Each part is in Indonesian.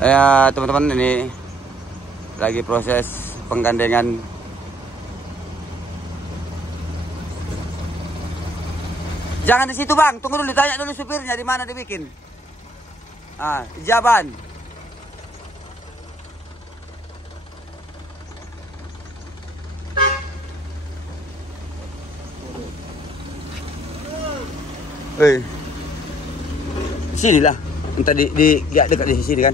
Ya teman-teman, ini lagi proses penggandengan. Jangan di situ bang, tunggu dulu, tanya dulu supirnya di mana dibikin. Ah, Jaban. Sini lah, entah di ya, dekat di sini kan.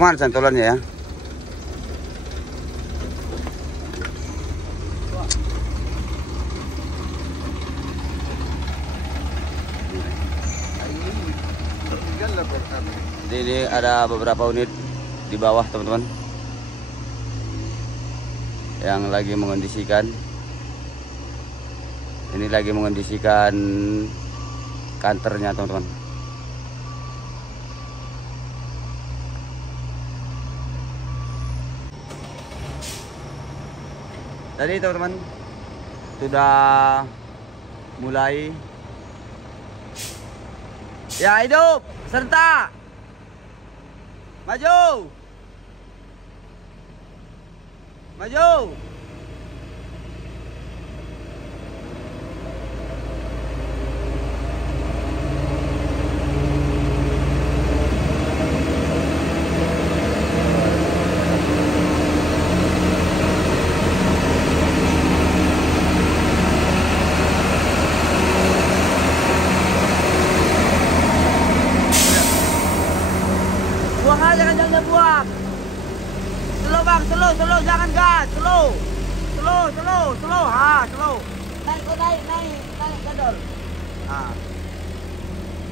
Kemana cantolannya ya? Jadi ada beberapa unit di bawah teman-teman yang lagi mengondisikan. Ini lagi mengondisikan kantornya teman-teman. Tadi teman-teman sudah mulai. Ya hidup serta maju, maju. Buang aja kan, jangan buang. Slow bang, slow, jangan gas, slow. Ha, slow. Naik gandol. Ah.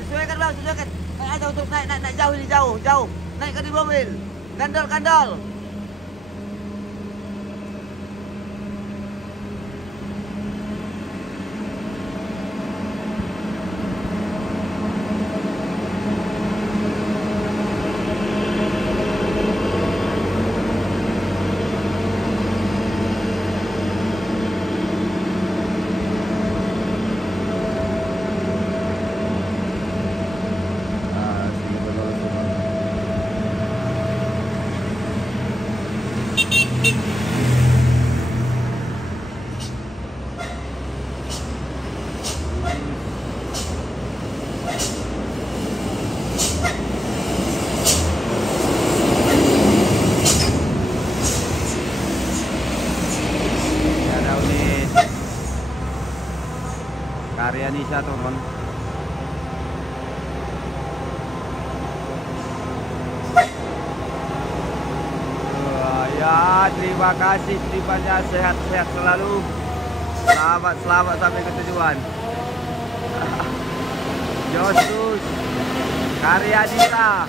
Sesuaikan bang, sesuaikan. Naik aja untuk naik jauh ini, jauh. Naik ke di mobil. Gandol. Karya Nisa teman-teman. Ya terima kasih, terima sehat-sehat selalu. Selamat sampai ke tujuan. Josus Karya Nisa.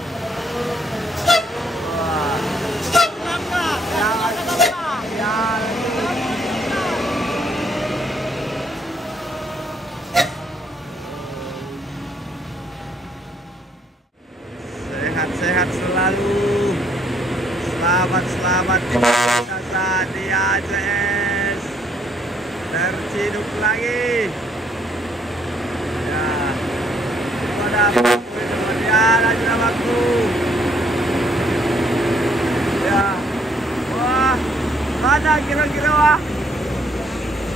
Sehat selalu. Selamat di ACS. Terciduk lagi. Ya. Pada ya ada waktu. Ya. Wah, mana kira-kira wah?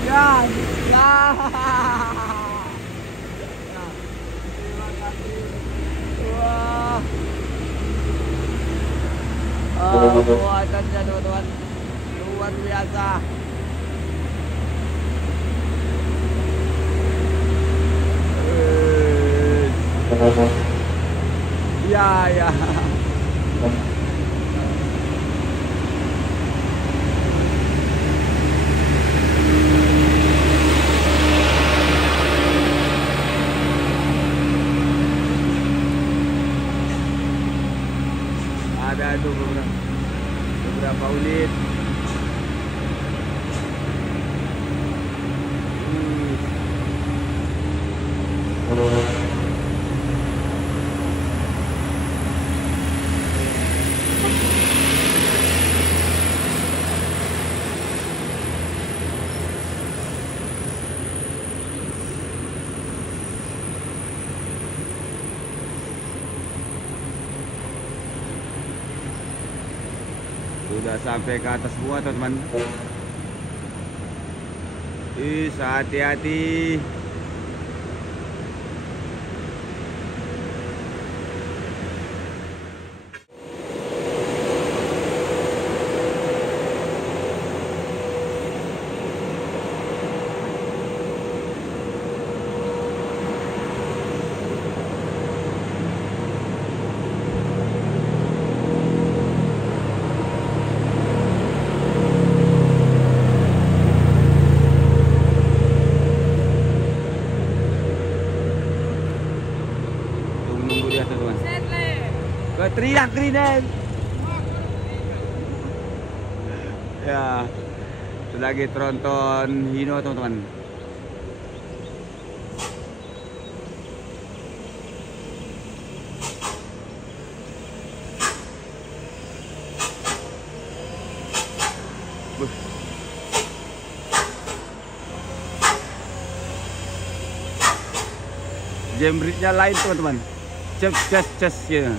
Ya. Terima kasih. Wah. Buatannya teman-teman luar biasa. Ya. Ada tuh beberapa unit. Sudah sampai ke atas semua teman-teman. Hati-hati. Teriak Grinen. Ya, lagi tronton Hino teman-teman. Jembritnya lain teman-teman. Ces ya.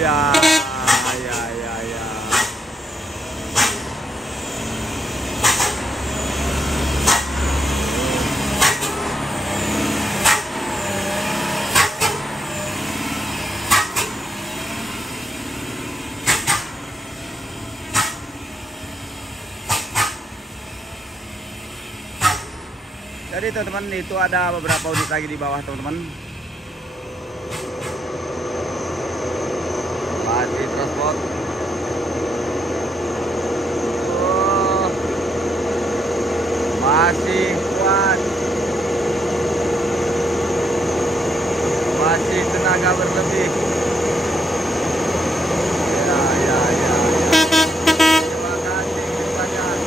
Ya. Jadi teman-teman, itu ada beberapa unit lagi di bawah teman-teman. Masih transport. Masih kuat. Masih tenaga berlebih. Ya. Terima kasih banyak.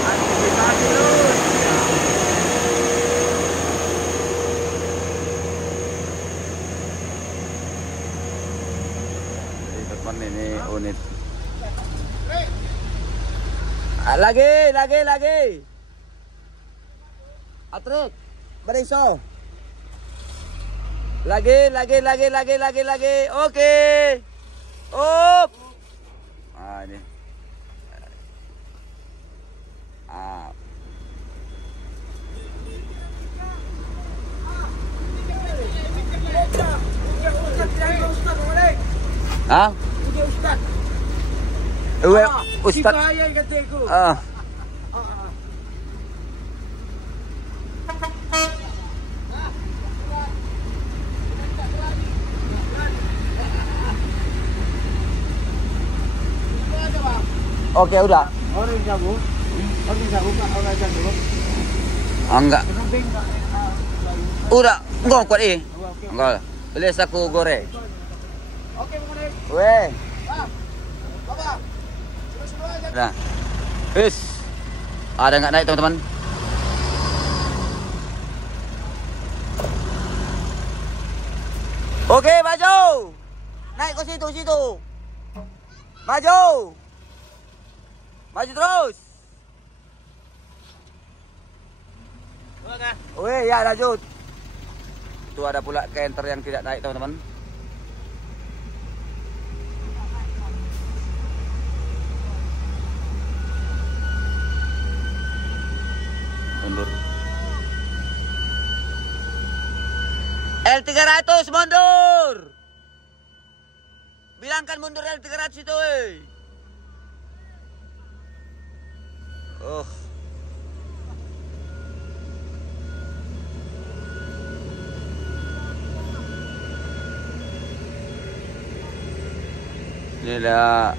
Aktivitas terus. Ini unit lagi Atrik beriso lagi oke up ini Ustaz. Oke, udah. Orang jago Pak, orang jago. Enggak. Udah, enggak kuat ini. Enggak. Beli saku goreng. Oke, mengenai. Weh. Bapak. Nah. Ada nggak naik teman-teman? Oke, maju. Naik ke situ. Maju. Maju terus. Weh, ya lanjut. Itu ada pula canter yang tidak naik teman-teman. Mundur. L300 mundur. Bilangkan mundur L300 itu. Inilah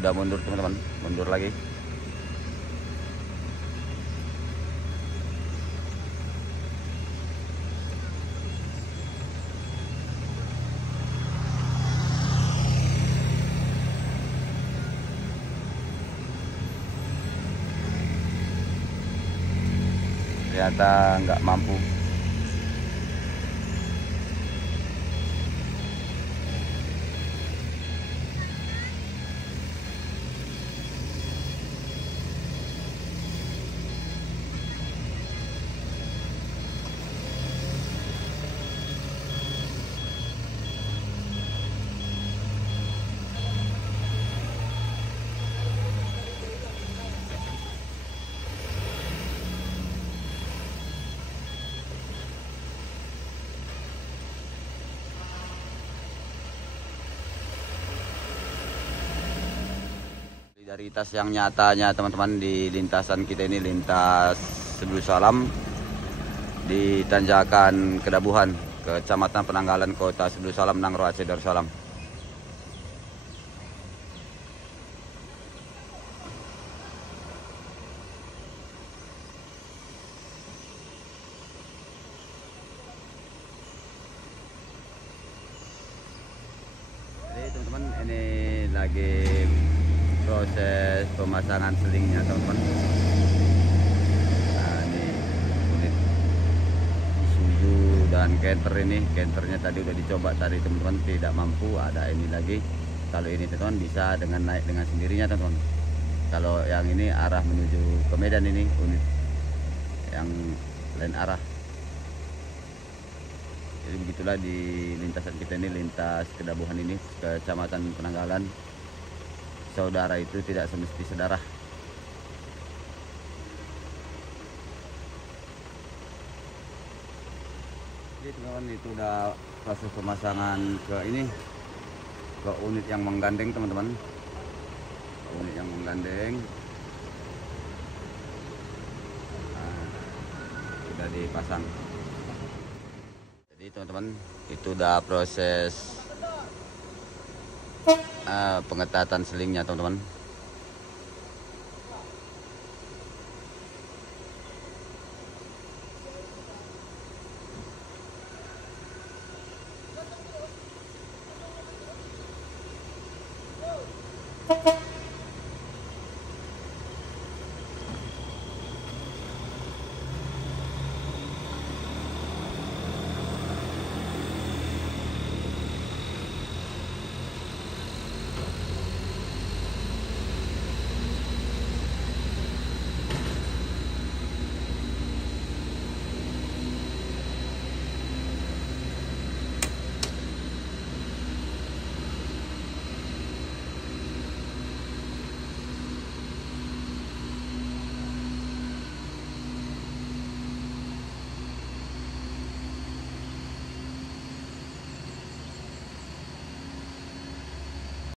udah mundur teman-teman, mundur lagi. ternyata nggak mampu. Solidaritas yang nyatanya teman-teman di lintasan kita ini, lintas Sebelus Salam di Tanjakan Kedabuhan, Kecamatan Penanggalan, Kota Sebelus Salam, Nangro, Aceh Darussalam. Jadi teman-teman, ini lagi proses pemasangan selingnya teman-teman. Nah, ini unit Isuzu dan canter ini. Canternya tadi udah dicoba tadi teman-teman, tidak mampu. Ada ini lagi. Kalau ini teman-teman bisa dengan naik dengan sendirinya teman-teman. Kalau yang ini arah menuju ke Medan, ini unit yang lain arah. Jadi begitulah di lintasan kita ini, lintas Kedabuhan ini, Kecamatan Penanggalan. Saudara itu tidak semesti saudara. Jadi teman-teman, itu udah proses pemasangan ke ini, ke unit yang menggandeng teman-teman. Unit yang menggandeng. Nah, sudah dipasang. Jadi teman-teman, itu udah proses pengetatan selingnya teman-teman.